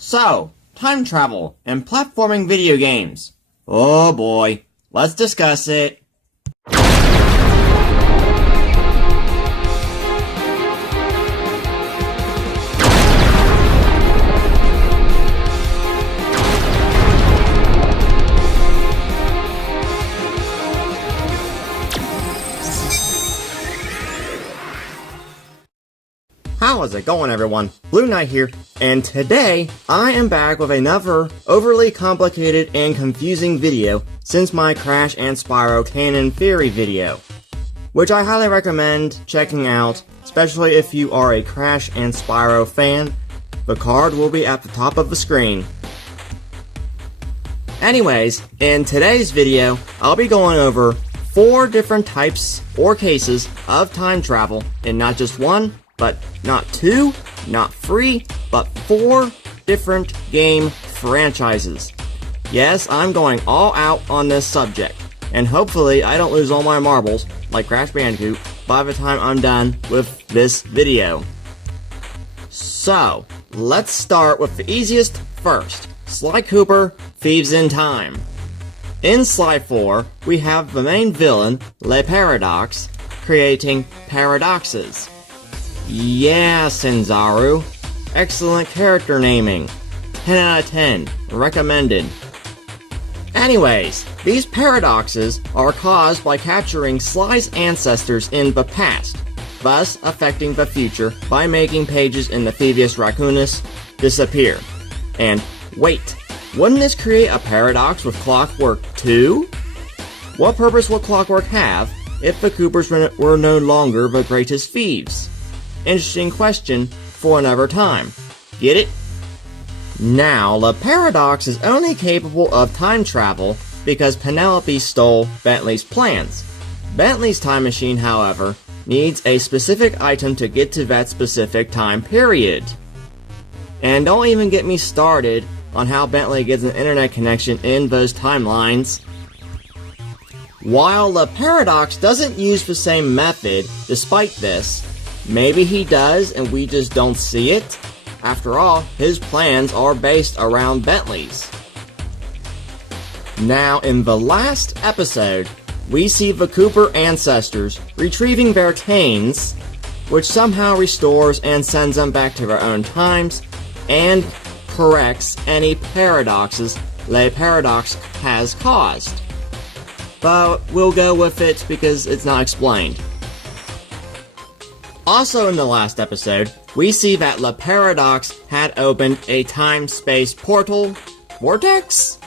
So, time travel and platforming video games. Oh boy, let's discuss it. How's it going, everyone? Blueknight here, and today I am back with another overly complicated and confusing video since my Crash and Spyro canon theory video, which I highly recommend checking out, especially if you are a Crash and Spyro fan. The card will be at the top of the screen. Anyways, in today's video, I'll be going over 4 different types or cases of time travel in not just one, but not 2, not 3, but 4 different game franchises. Yes, I'm going all out on this subject, and hopefully I don't lose all my marbles, like Crash Bandicoot, by the time I'm done with this video. So, let's start with the easiest first. Sly Cooper, Thieves in Time. In Sly 4, we have the main villain, Le Paradox, creating paradoxes. Yeah, Sinzaru. Excellent character naming. 10 out of 10. Recommended. Anyways, these paradoxes are caused by capturing Sly's ancestors in the past, thus affecting the future by making pages in the Thievius Raccoonus disappear. And wait, wouldn't this create a paradox with Clockwork too? What purpose would Clockwork have if the Coopers were no longer the greatest thieves? Interesting question for another time. Get it? Now, the paradox is only capable of time travel because Penelope stole Bentley's plans. Bentley's time machine, however, needs a specific item to get to that specific time period. And don't even get me started on how Bentley gets an internet connection in those timelines. While the paradox doesn't use the same method, despite this, maybe he does and we just don't see it. After all, his plans are based around Bentley's. Now, in the last episode, we see the Cooper ancestors retrieving their canes, which somehow restores and sends them back to their own times, and corrects any paradoxes Le Paradox has caused. But we'll go with it because it's not explained. Also in the last episode, we see that Le Paradox had opened a time-space portal vortex?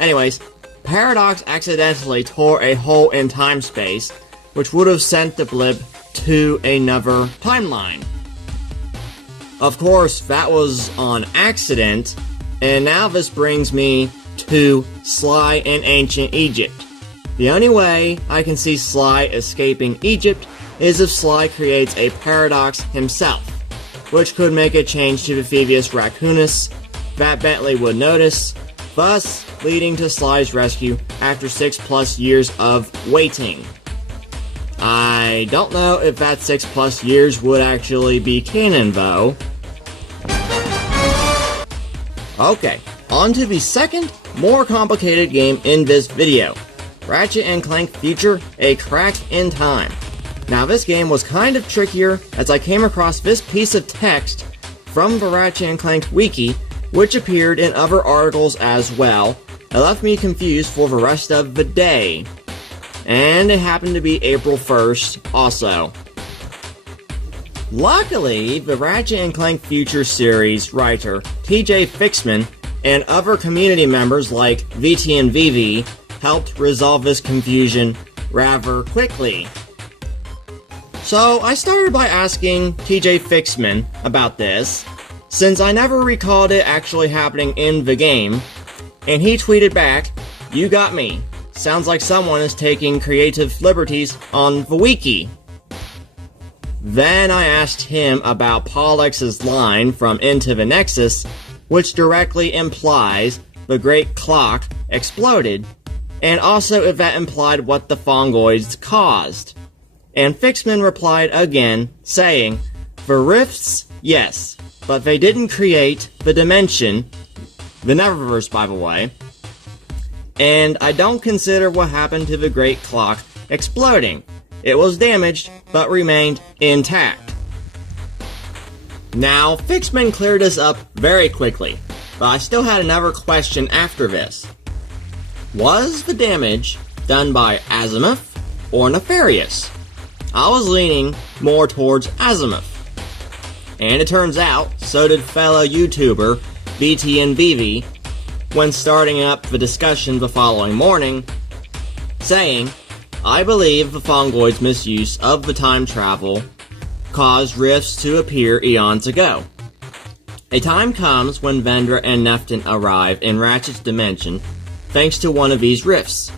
Anyways, Paradox accidentally tore a hole in time-space, which would have sent the blip to another timeline. Of course, that was on accident, and now this brings me to Sly in ancient Egypt. The only way I can see Sly escaping Egypt is if Sly creates a paradox himself, which could make a change to the Thievius Raccoonus that Bentley would notice, thus leading to Sly's rescue after 6+ years of waiting. I don't know if that 6+ years would actually be canon though. Okay, on to the second, more complicated game in this video. Ratchet & Clank Future, A Crack in Time. Now this game was kind of trickier as I came across this piece of text from the Ratchet & Clank wiki, which appeared in other articles as well. It left me confused for the rest of the day. And it happened to be April 1st also. Luckily, the Ratchet & Clank Future series writer TJ Fixman and other community members like VTNVIVI helped resolve this confusion rather quickly. So I started by asking TJ Fixman about this, since I never recalled it actually happening in the game, and he tweeted back, "You got me. Sounds like someone is taking creative liberties on the wiki." Then I asked him about Pollex's line from Into the Nexus, which directly implies the Great Clock exploded, and also if that implied what the Fongoids caused. And Fixman replied again, saying, "For rifts, yes. but they didn't create the dimension, the Neververse by the way, and I don't consider what happened to the Great Clock exploding. It was damaged, but remained intact. Now, Fixman cleared this up very quickly, but I still had another question after this. Was the damage done by Azimuth or Nefarious? I was leaning more towards Azimuth. And it turns out, so did fellow YouTuber VTNVIVI when starting up the discussion the following morning, saying, I believe the Fongoid's misuse of the time travel caused rifts to appear eons ago. A time comes when Vendra and Neftin arrive in Ratchet's dimension thanks to one of these rifts.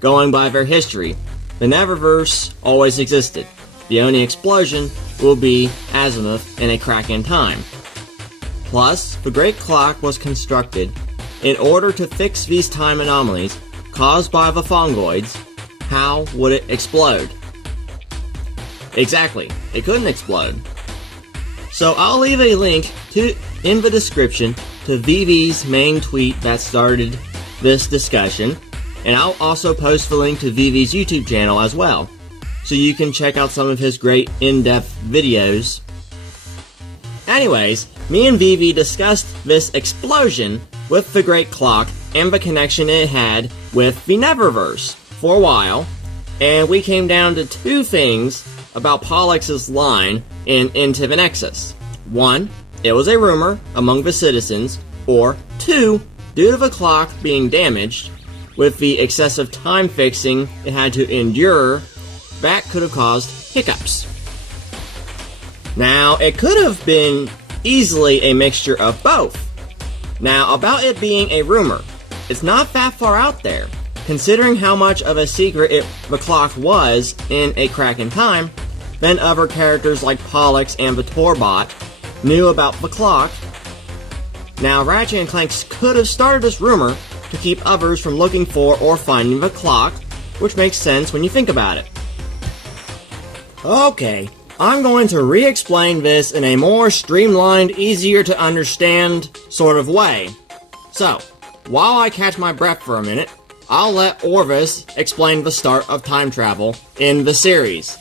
Going by their history, the Neververse always existed. The only explosion will be Azimuth in a crack in time. Plus, the Great Clock was constructed in order to fix these time anomalies caused by the Fongoids. How would it explode? Exactly, it couldn't explode. So I'll leave a link in the description to Vivi's main tweet that started this discussion, and I'll also post the link to Vivi's YouTube channel as well, so you can check out some of his great in-depth videos. Anyways, me and Vivi discussed this explosion with the Great Clock and the connection it had with the Neververse for a while, and we came down to two things about Pollux's line in Into the Nexus. One, it was a rumor among the citizens, or two, due to the clock being damaged, with the excessive time fixing it had to endure, that could have caused hiccups. Now, it could have been easily a mixture of both. Now, about it being a rumor, it's not that far out there, considering how much of a secret the clock was in A Crack in Time. Then other characters like Pollux and the Torbot knew about the clock. Now, Ratchet and Clank could have started this rumor to keep others from looking for or finding the clock, which makes sense when you think about it. Okay, I'm going to re-explain this in a more streamlined, easier to understand sort of way. So, while I catch my breath for a minute, I'll let Orvis explain the start of time travel in the series.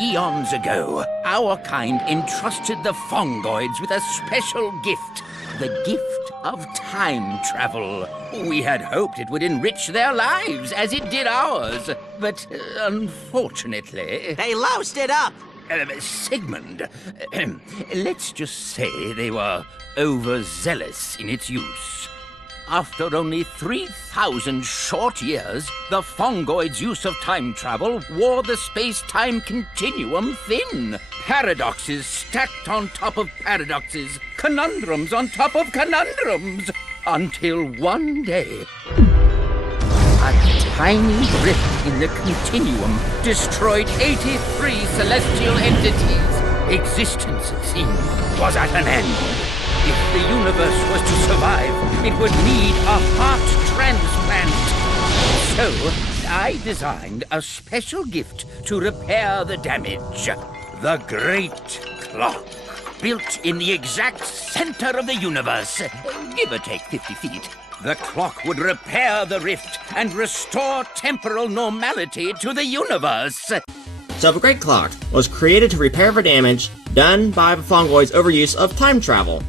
Eons ago, our kind entrusted the Fongoids with a special gift. The gift of time travel. We had hoped it would enrich their lives as it did ours. But unfortunately... They loused it up! Sigmund, let's just say they were overzealous in its use. After only 3,000 short years, the Fongoids' use of time travel wore the space-time continuum thin. Paradoxes stacked on top of paradoxes, conundrums on top of conundrums, until one day, a tiny rift in the continuum destroyed 83 celestial entities. Existence, it seemed, was at an end. If the universe was to survive, it would need a heart transplant. So, I designed a special gift to repair the damage. The Great Clock, built in the exact center of the universe, give or take 50 feet. The clock would repair the rift and restore temporal normality to the universe. So the Great Clock was created to repair the damage done by the Fongoids' overuse of time travel.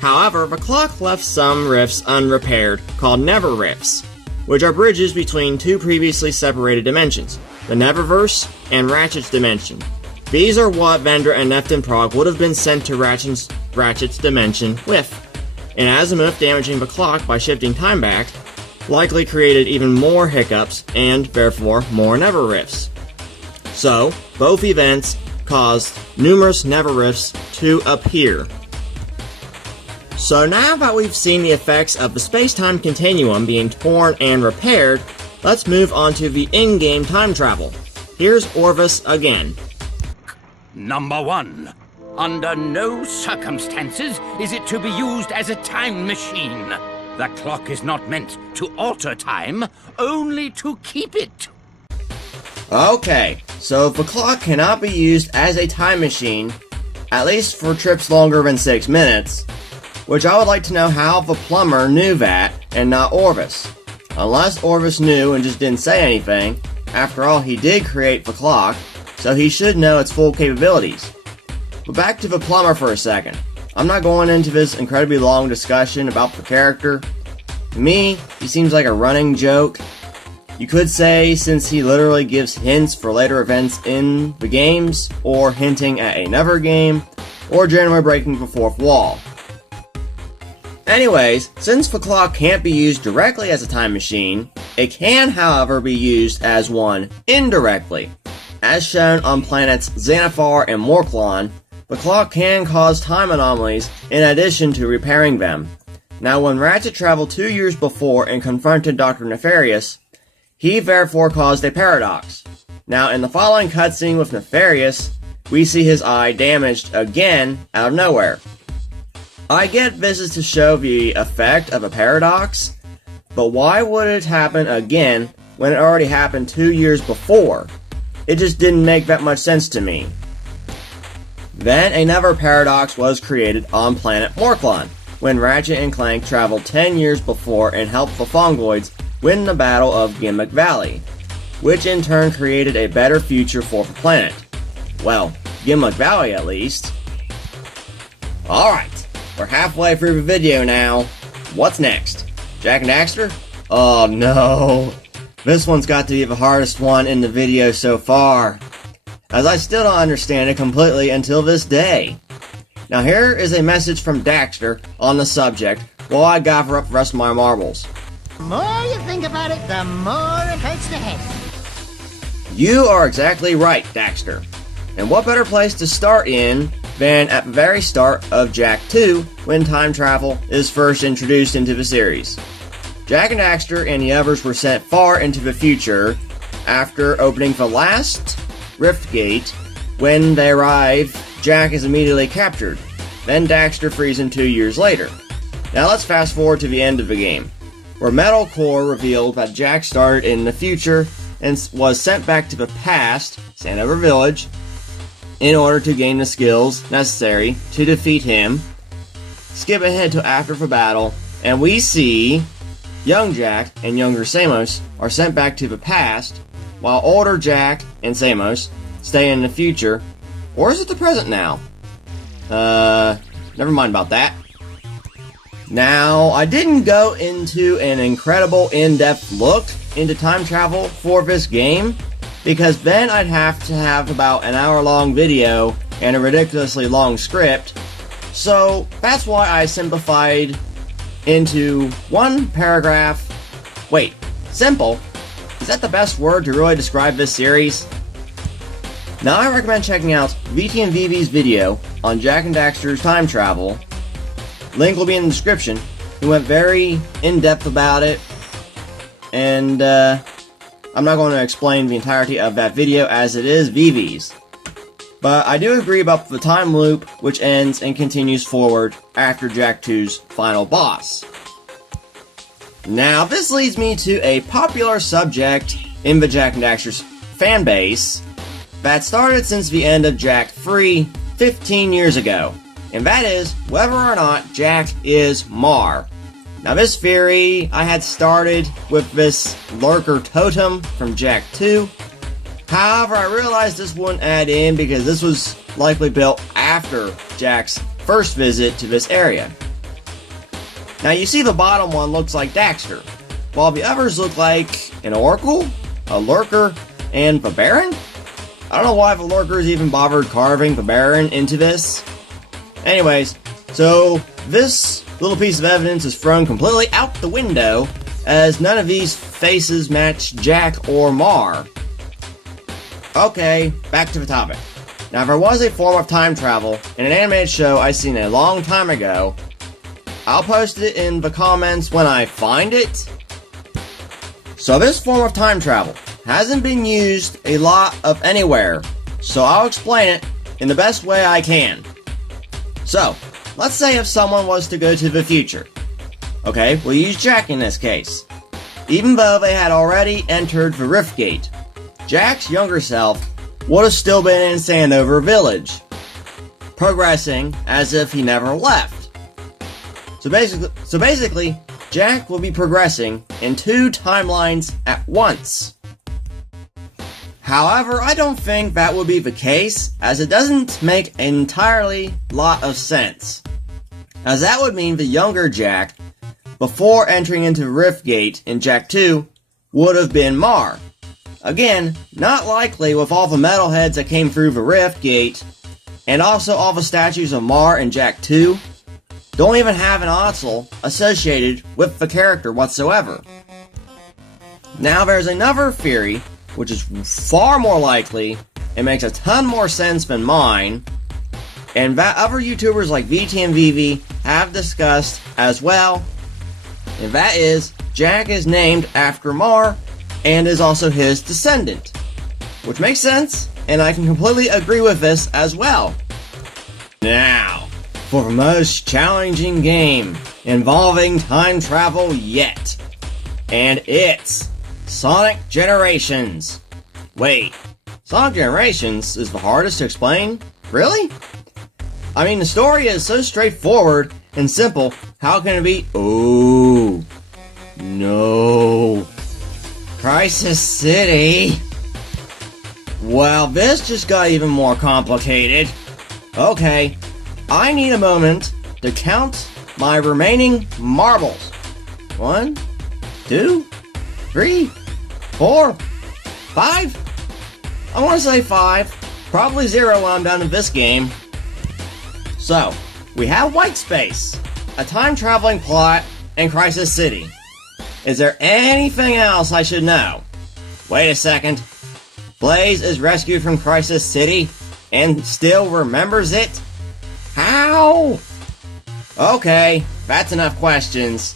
However, the clock left some rifts unrepaired, called Never Rifts, which are bridges between two previously separated dimensions, the Neververse and Ratchet's dimension. These are what Vendra and Neftin Prog would have been sent to Ratchet's dimension with, and Azimuth damaging the clock by shifting time back likely created even more hiccups and, therefore, more Never Rifts. So, both events caused numerous Never Rifts to appear. So now that we've seen the effects of the space-time continuum being torn and repaired, let's move on to the in-game time travel. Here's Orvis again. Number 1. Under no circumstances is it to be used as a time machine. The clock is not meant to alter time, only to keep it. Okay, so if the clock cannot be used as a time machine, at least for trips longer than 6 minutes, which I would like to know how the plumber knew that and not Orvis. Unless Orvis knew and just didn't say anything. After all, he did create the clock, so he should know its full capabilities. But back to the plumber for a second. I'm not going into this incredibly long discussion about the character. To me, he seems like a running joke. You could say since he literally gives hints for later events in the games, or hinting at another game, or generally breaking the fourth wall. Anyways, since the clock can't be used directly as a time machine, it can, however, be used as one indirectly. As shown on planets Xanathar and Morklon, the clock can cause time anomalies in addition to repairing them. Now, when Ratchet traveled 2 years before and confronted Dr. Nefarious, he therefore caused a paradox. Now, in the following cutscene with Nefarious, we see his eye damaged again out of nowhere. I get this is to show the effect of a paradox, but why would it happen again when it already happened 2 years before? It just didn't make that much sense to me. Then another paradox was created on planet Morklon, when Ratchet and Clank traveled 10 years before and helped the Fongoids win the Battle of Gimmick Valley, which in turn created a better future for the planet. Well, Gimmick Valley at least. Alright, we're halfway through the video now. What's next? Jak and Daxter? Oh no. This one's got to be the hardest one in the video so far, as I still don't understand it completely until this day. Now here is a message from Daxter on the subject while I gather up the rest of my marbles. The more you think about it, the more it hurts the head. You are exactly right, Daxter. And what better place to start in than at the very start of Jak 2, when time travel is first introduced into the series. Jak and Daxter and the others were sent far into the future after opening the last Rift Gate. When they arrive, Jak is immediately captured. Then Daxter frees him 2 years later. Now let's fast forward to the end of the game, where Metal Core revealed that Jak started in the future and was sent back to the past, Sandover Village, in order to gain the skills necessary to defeat him. Skip ahead to after the battle, and we see young Jak and younger Samos are sent back to the past, while older Jak and Samos stay in the future. Or is it the present now? Never mind about that. Now, I didn't go into an incredible in-depth look into time travel for this game, because then I'd have to have about an hour-long video and a ridiculously long script, so that's why I simplified into one paragraph. Wait, simple? Is that the best word to really describe this series? Now I recommend checking out VTNVIVI's video on Jak and Daxter's time travel. Link will be in the description. He went very in-depth about it, and I'm not going to explain the entirety of that video as it is Vivi's. But I do agree about the time loop, which ends and continues forward after Jak 2's final boss. Now this leads me to a popular subject in the Jak and Daxter's fanbase that started since the end of Jak 3 15 years ago, and that is whether or not Jak is Mar. Now this theory I had started with this LURKER totem from Jak 2. However, I realized this wouldn't add in because this was likely built after Jak's first visit to this area. Now you see the bottom one looks like Daxter, while the others look like an Oracle, a LURKER, and the Baron? I don't know why the LURKERs even bothered carving the Baron into this. Anyways, so this little piece of evidence is thrown completely out the window, as none of these faces match Jak or Mar. Okay, back to the topic. Now, there was a form of time travel in an animated show I seen a long time ago. I'll post it in the comments when I find it. So this form of time travel hasn't been used a lot of anywhere, so I'll explain it in the best way I can. So, let's say if someone was to go to the future. Okay, we'll use Jak in this case. Even though they had already entered the Rift Gate, Jak's younger self would have still been in Sandover Village. progressing as if he never left. So basically, Jak will be progressing in 2 timelines at once. However, I don't think that would be the case, as it doesn't make an entirely lot of sense. As that would mean the younger Jak, before entering into Riftgate in Jak 2, would have been Mar. Again, not likely with all the metalheads that came through the Riftgate, and also all the statues of Mar in Jak 2, don't even have an Otzel associated with the character whatsoever. Now there's another theory, which is far more likely, and makes a ton more sense than mine, and that other YouTubers like VTNVIVI have discussed as well, and that is, Jak is named after Mar, and is also his descendant. Which makes sense, and I can completely agree with this as well. Now, for the most challenging game involving time travel yet. And it's Sonic Generations. Wait, Sonic Generations is the hardest to explain? Really? I mean, the story is so straightforward and simple, how can it be? Oh, no. Crisis City? Well, this just got even more complicated. Okay, I need a moment to count my remaining marbles. 1, 2, 3, 4, 5? I want to say 5. Probably 0 when I'm done with this game. So, we have White Space, a time-traveling plot, and Crisis City. Is there anything else I should know? Wait a second. Blaze is rescued from Crisis City and still remembers it? How? Okay, that's enough questions.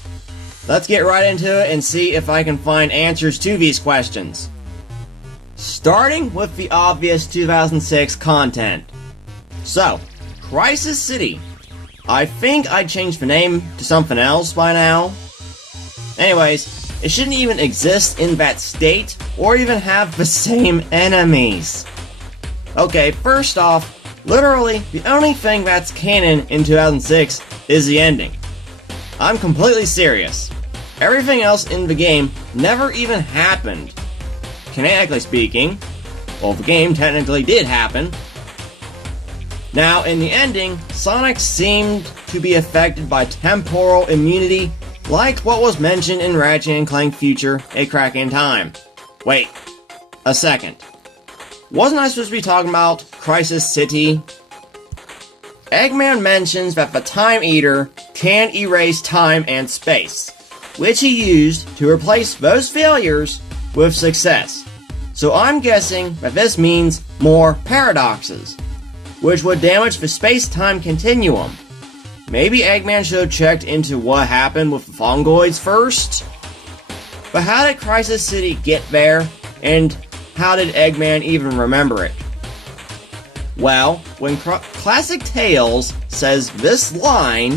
Let's get right into it and see if I can find answers to these questions. Starting with the obvious 2006 content. So, Crisis City. I think I changed the name to something else by now. Anyways, it shouldn't even exist in that state, or even have the same enemies. Okay, first off, literally, the only thing that's canon in 2006 is the ending. I'm completely serious. Everything else in the game never even happened. Canonically speaking, well, the game technically did happen. Now, in the ending, Sonic seemed to be affected by temporal immunity, like what was mentioned in Ratchet and Clank Future, A Crack in Time. Wait, a second. Wasn't I supposed to be talking about Crisis City? Eggman mentions that the Time Eater can erase time and space, which he used to replace those failures with success. So I'm guessing that this means more paradoxes, which would damage the space-time continuum. Maybe Eggman should have checked into what happened with the Fungoids first? But how did Crisis City get there, and how did Eggman even remember it? Well, when Classic Tales says this line,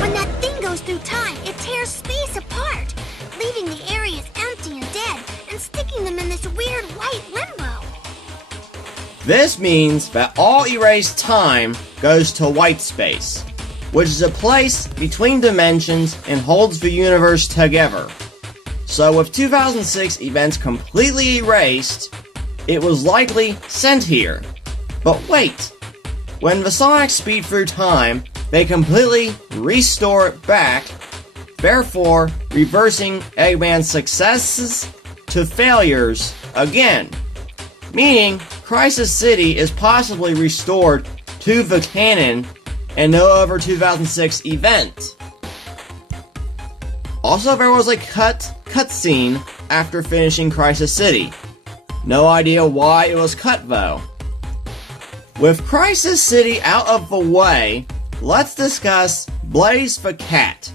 when that thing goes through time, it tears space apart, leaving the areas empty and dead, and sticking them in this weird white limbo. this means that all erased time goes to white space, which is a place between dimensions and holds the universe together. So with 2006 events completely erased, it was likely sent here. But wait, when the Sonic speed through time, they completely restore it back, therefore reversing Eggman's successes to failures again. Meaning, Crisis City is possibly restored to the canon and no other 2006 event. Also, there was a cutscene after finishing Crisis City. No idea why it was cut though. With Crisis City out of the way, let's discuss Blaze the Cat.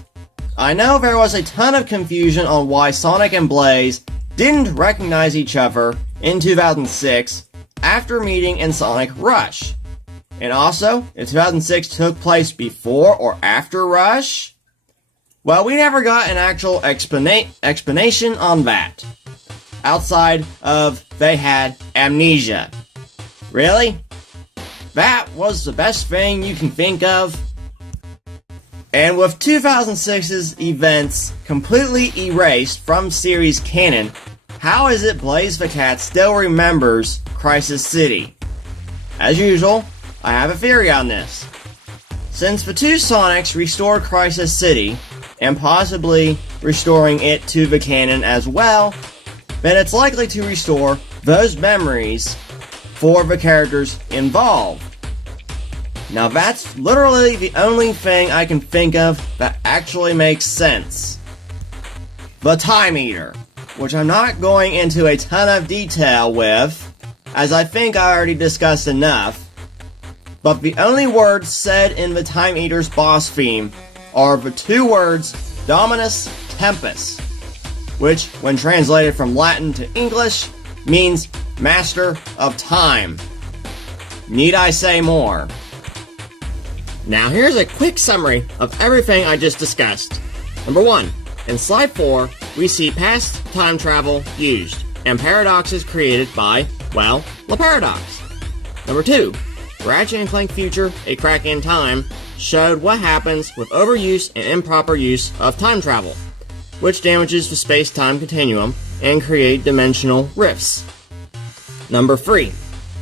I know there was a ton of confusion on why Sonic and Blaze didn't recognize each other in 2006 after meeting in Sonic Rush. And also, if 2006 took place before or after Rush? Well, we never got an actual explanation on that. Outside of they had amnesia. Really? That was the best thing you can think of? And with 2006's events completely erased from series canon, how is it Blaze the Cat still remembers Crisis City? As usual, I have a theory on this. Since the two Sonics restored Crisis City, and possibly restoring it to the canon as well, then it's likely to restore those memories for the characters involved. Now that's literally the only thing I can think of that actually makes sense. The Time Eater, which I'm not going into a ton of detail with, as I think I already discussed enough, but the only words said in the Time Eater's boss theme are the two words Dominus Tempus, which, when translated from Latin to English, means Master of Time. Need I say more? Now here's a quick summary of everything I just discussed. Number 1. In Slide 4, we see past time travel used, and paradoxes created by, well, the paradox. Number 2. Ratchet and Clank Future, A Crack in Time, showed what happens with overuse and improper use of time travel, which damages the space-time continuum and create dimensional rifts. Number 3.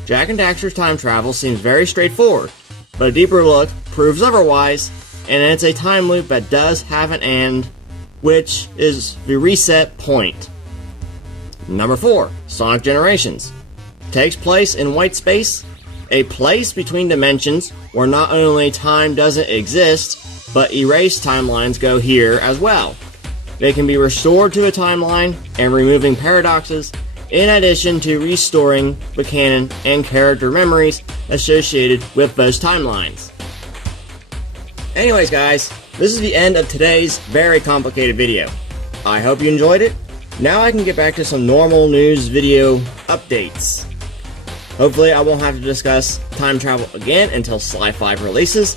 Jak and Daxter's time travel seems very straightforward, but a deeper look proves otherwise, and it's a time loop that does have an end, which is the reset point. Number 4. Sonic Generations takes place in white space, a place between dimensions where not only time doesn't exist, but erased timelines go here as well. They can be restored to a timeline and removing paradoxes, in addition to restoring the canon and character memories associated with those timelines. Anyways guys, this is the end of today's very complicated video. I hope you enjoyed it. Now I can get back to some normal news video updates. Hopefully I won't have to discuss time travel again until Sly 5 releases.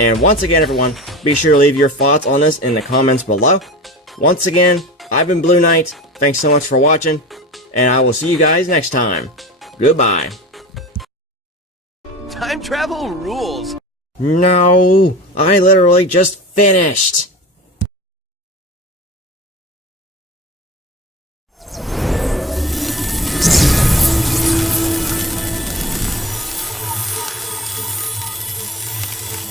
And once again everyone, be sure to leave your thoughts on this in the comments below. Once again, I've been Blueknight, thanks so much for watching, and I will see you guys next time. Goodbye. Time travel rules. No, I literally just finished.